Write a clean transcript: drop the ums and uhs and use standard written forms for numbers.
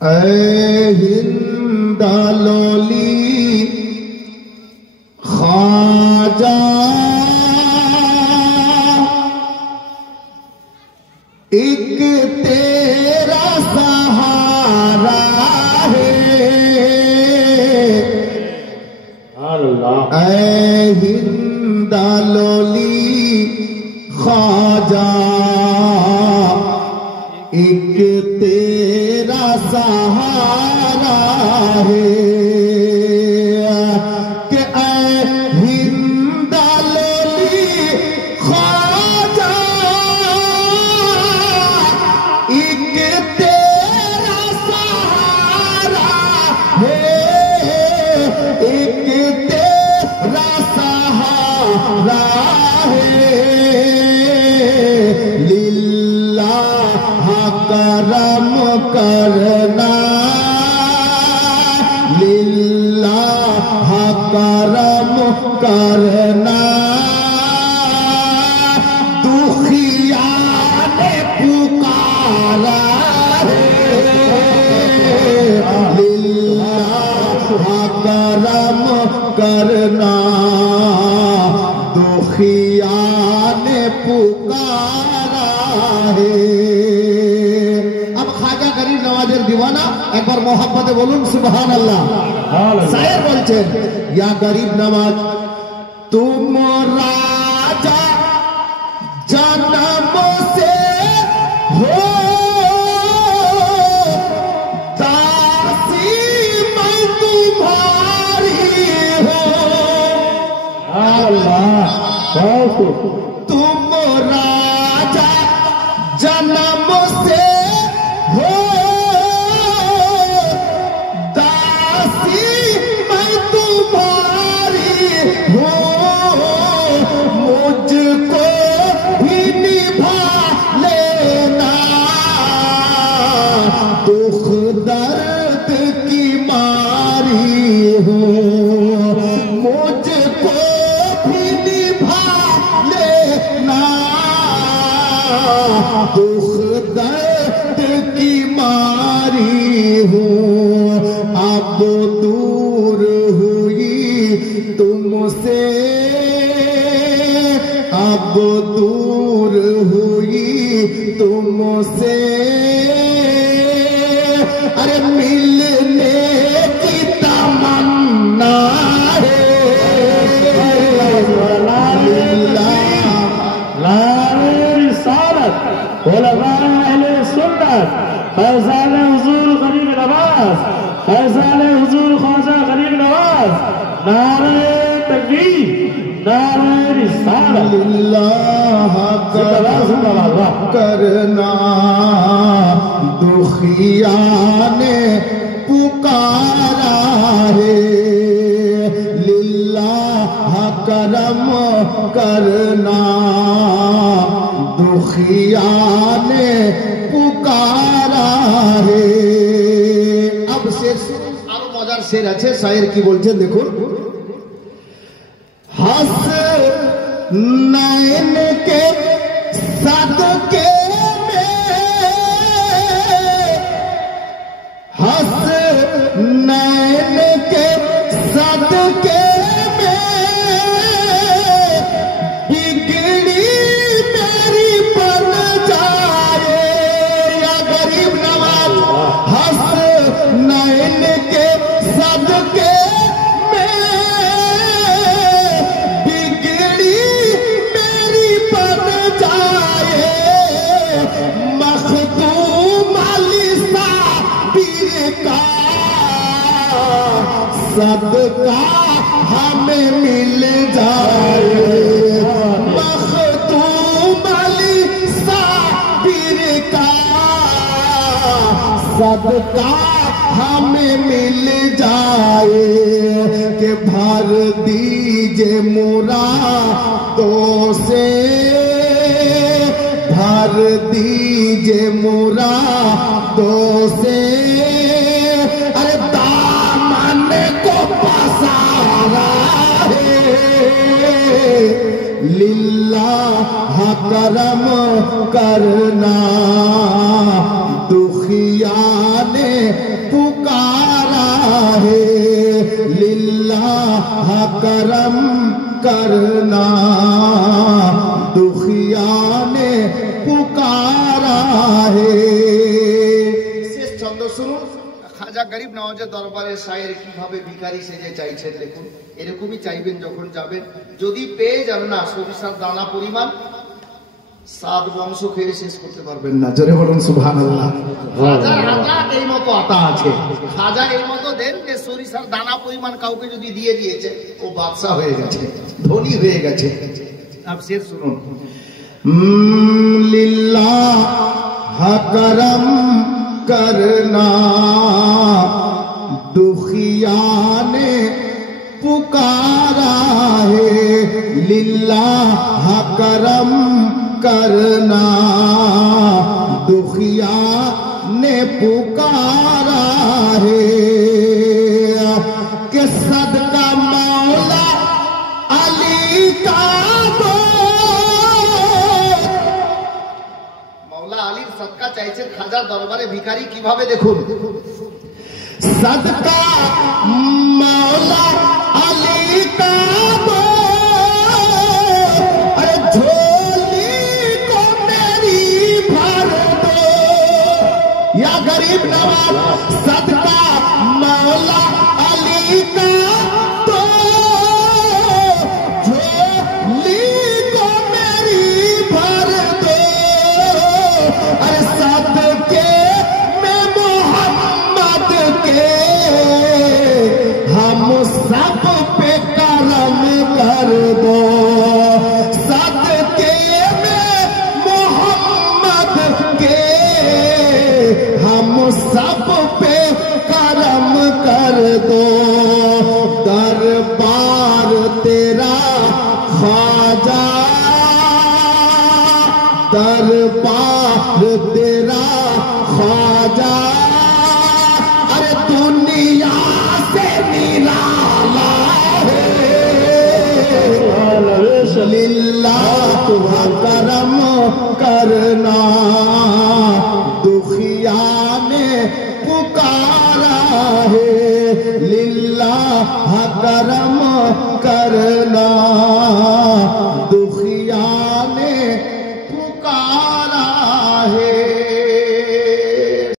ऐ हिंदालोली ख्वाजा एक तेरा सहारा है अल्लाह। ऐ हिंदालोली ख्वाजा एक तेरा सहारा है कि ऐ हिंदालोली ख्वाजा एक तेरा सहारा है एक तेरा सहारा है लिल्लाह करम करना लिल्लाह करम करना दुखिया ने पुकारा लिल्लाह करम करना दुखिया ने पुकारा है। नवाजेर दीवाना एक बार मोहब्बते बोलून सुबहान अल्लाह। शायर बोलছেন या गरीब नवाज तुम राजा जन्म से हो दासी मैं तुम्हारी हूँ अल्लाह। तुम राजा जन्म से मुझको भी निभा लेना दुख दर्द की मारी हूँ मुझको भी निभा लेना दुख दर्द की मारी हूँ अब दूर हुई तुमसे अब दूर हुई तुमसे अरे मिलने की तमन्ना है फैज़ान हुज़ूर गरीब नवाज फैज़ान हुज़ूर ख्वाजा गरीब नवाज नारे तकबीर नारे रिसालत लिल्लाह करना दुखिया ने पुकारा है लिल्लाह करम करना दुखिया ने पुकारा है। अब शेर आरो मजार शेर আছে शायर की बोलছেন দেখুন हंस नैन के सदके में हंस नैन के सदके में बिगड़ी मेरी बन जाए या गरीब नवाज हंस नैन के सदके सदका हमें मिल जाए मखतूम अली साबिर का सदका हमें मिल जाए कि भर दीजिए मुरादों से भर दीजिए मुरादों से लिल्लाह करम करना दुखिया ने ने पुकारा है, लिल्लाह करम करना दुखिया ने पुकारा है। শেষ ছন্দ শুনুন। খাজা গরিব নওয়াজের দরবারে শায়ের কিভাবে ভিখারি সেজে চাইছেন দেখুন। এরকমই চাইবেন যখন যাবেন, যদি পেয়ে যান না সরিষার দানা পরিমাণ, 7 বংশ খেয়ে শেষ করতে পারবেন না। জোরে বলুন সুবহানাল্লাহ। খাজার হাতা এই মতো আতা আছে, খাজা এই মতো দেন যে সরিষার দানা পরিমাণ কাউকে যদি দিয়ে দিয়েছে ও বাদশা হয়ে গেছে, ধনী হয়ে গেছে। আপ শেষ শুনুন। লিল্লাহ করম करना दुखिया ने पुकारा है, लिल्लाह करम करना दुखिया ने पुकारा है, कि सदका मौला अली का আলীর সদকা চাইছেন খাজার দরবারে ভিখারি কিভাবে দেখুন। সদকা মৌলা আলী কা দো, আরে ঝোলি কো মেরি ভর দো, ইয়া গরিব নওয়াজ সদকা মৌলা আলী কা দো, ঝোলি কো মেরি ভর দো, अरे सदके में मोहम्मद के हम सब पे करम कर दो, सदके में मोहम्मद के हम सब पे करम कर दो, दरबार तेरा ख्वाजा दरबार तेरा ख्वाजा, अरे दुनिया से निराला है, लिल्लाह करम करना दुखिया ने पुकारा है, लिल्लाह करम करना